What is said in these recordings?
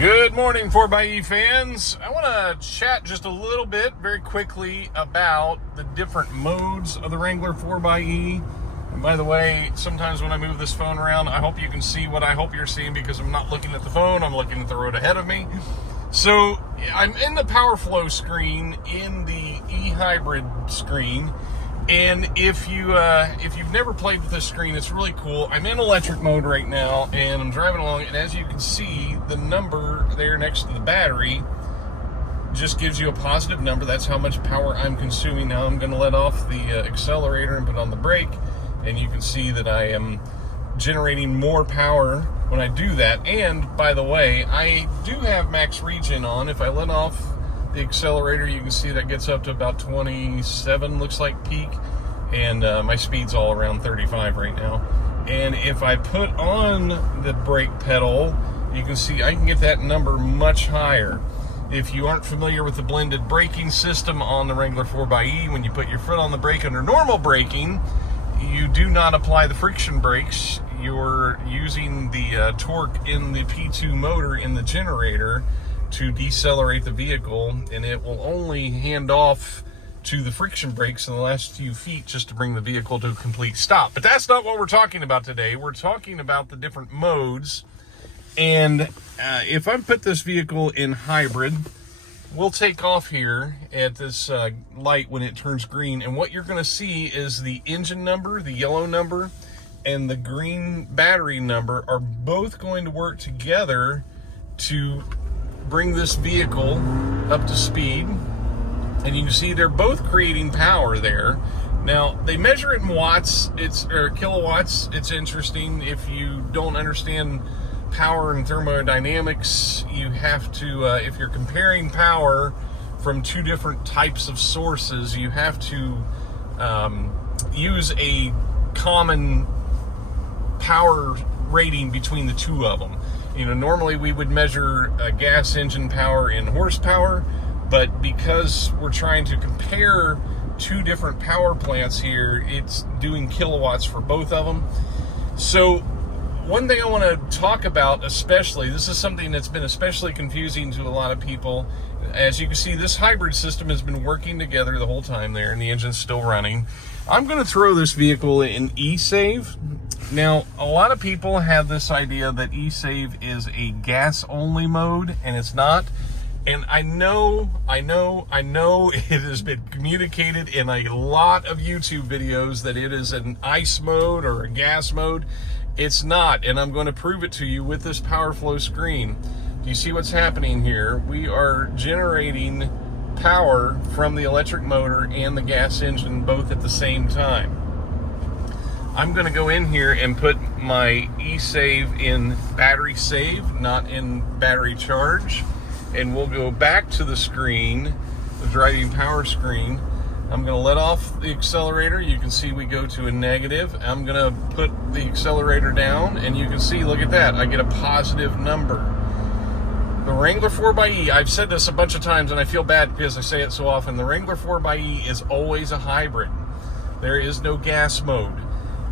Good morning, 4xe fans. I want to chat just a little bit, very quickly, about the different modes of the Wrangler 4xe. And by the way, sometimes when I move this phone around, I hope you can see what I hope you're seeing, because I'm not looking at the phone, I'm looking at the road ahead of me. So I'm in the power flow screen in the e-hybrid screen. And if you've never played with this screen, it's really cool. I'm in electric mode right now, and I'm driving along, and as you can see, the number there next to the battery just gives you a positive number. That's how much power I'm consuming. Now I'm going to let off the accelerator and put on the brake, and you can see that I am generating more power when I do that. And by the way, I do have max regen on. If I let off the accelerator, you can see that gets up to about 27, looks like, peak, and my speed's all around 35 right now. And if I put on the brake pedal, you can see I can get that number much higher. If you aren't familiar with the blended braking system on the Wrangler 4xe, when you put your foot on the brake under normal braking, you do not apply the friction brakes. You're using the torque in the P2 motor in the generator to decelerate the vehicle, and it will only hand off to the friction brakes in the last few feet just to bring the vehicle to a complete stop. But that's not what we're talking about today. We're talking about the different modes. And if I put this vehicle in hybrid, we'll take off here at this light when it turns green, and what you're going to see is the engine number, the yellow number, and the green battery number are both going to work together to bring this vehicle up to speed. And you can see they're both creating power there. Now they measure it in watts, or kilowatts. It's interesting. If you don't understand power and thermodynamics, you have to, if you're comparing power from two different types of sources, you have to use a common power rating between the two of them. You know, normally we would measure a gas engine power in horsepower, but because we're trying to compare two different power plants here, it's doing kilowatts for both of them. So one thing I want to talk about especially, this is something that's been especially confusing to a lot of people. As you can see, this hybrid system has been working together the whole time there, and the engine's still running. I'm going to throw this vehicle in eSave. Now, a lot of people have this idea that eSave is a gas-only mode, and it's not. And I know it has been communicated in a lot of YouTube videos that it is an ICE mode or a gas mode. It's not, and I'm going to prove it to you with this power flow screen. Do you see what's happening here? We are generating power from the electric motor and the gas engine both at the same time. I'm going to go in here and put my eSave in battery save, not in battery charge. And we'll go back to the screen, the driving power screen. I'm going to let off the accelerator. You can see we go to a negative. I'm going to put the accelerator down, and you can see, look at that, I get a positive number. The Wrangler 4xe, I've said this a bunch of times, and I feel bad because I say it so often, the Wrangler 4xe is always a hybrid. There is no gas mode.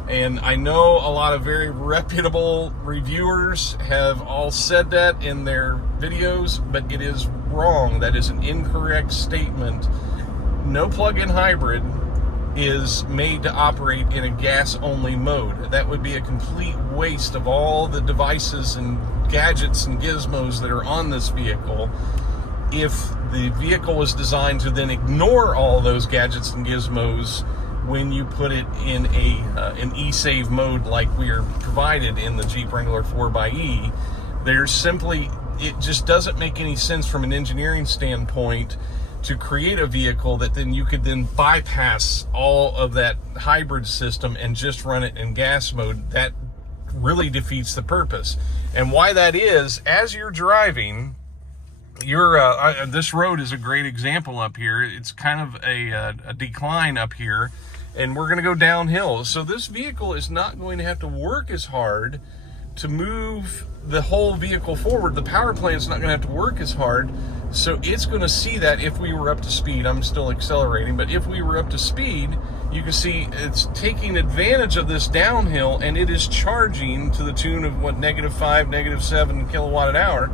And I know a lot of very reputable reviewers have all said that in their videos, but it is wrong. That is an incorrect statement. No plug-in hybrid is made to operate in a gas-only mode. That would be a complete waste of all the devices and gadgets and gizmos that are on this vehicle if the vehicle was designed to then ignore all those gadgets and gizmos when you put it in an eSave mode like we are provided in the Jeep Wrangler 4xe. There's simply, it just doesn't make any sense from an engineering standpoint to create a vehicle that then you could then bypass all of that hybrid system and just run it in gas mode. That really defeats the purpose. And why that is, as you're driving, this road is a great example up here. It's kind of a decline up here, and we're going to go downhill. So this vehicle is not going to have to work as hard to move the whole vehicle forward. The power plant's not going to have to work as hard. So it's going to see that if we were up to speed. I'm still accelerating, but if we were up to speed, you can see it's taking advantage of this downhill, and it is charging to the tune of what, -5, -7 kilowatt an hour.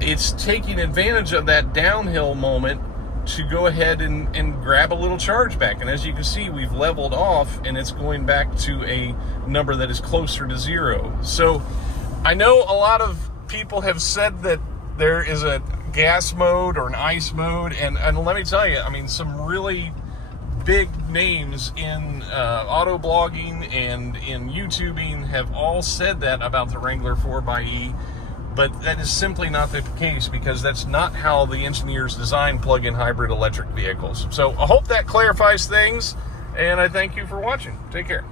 it's taking advantage of that downhill moment to go ahead and grab a little charge back. And as you can see, we've leveled off and it's going back to a number that is closer to 0. So I know a lot of people have said that there is a gas mode or an ice mode, and let me tell you, I mean, some really big names in auto blogging and in YouTubing have all said that about the Wrangler 4xe, but that is simply not the case, because that's not how the engineers design plug-in hybrid electric vehicles. So I hope that clarifies things, and I thank you for watching. Take care.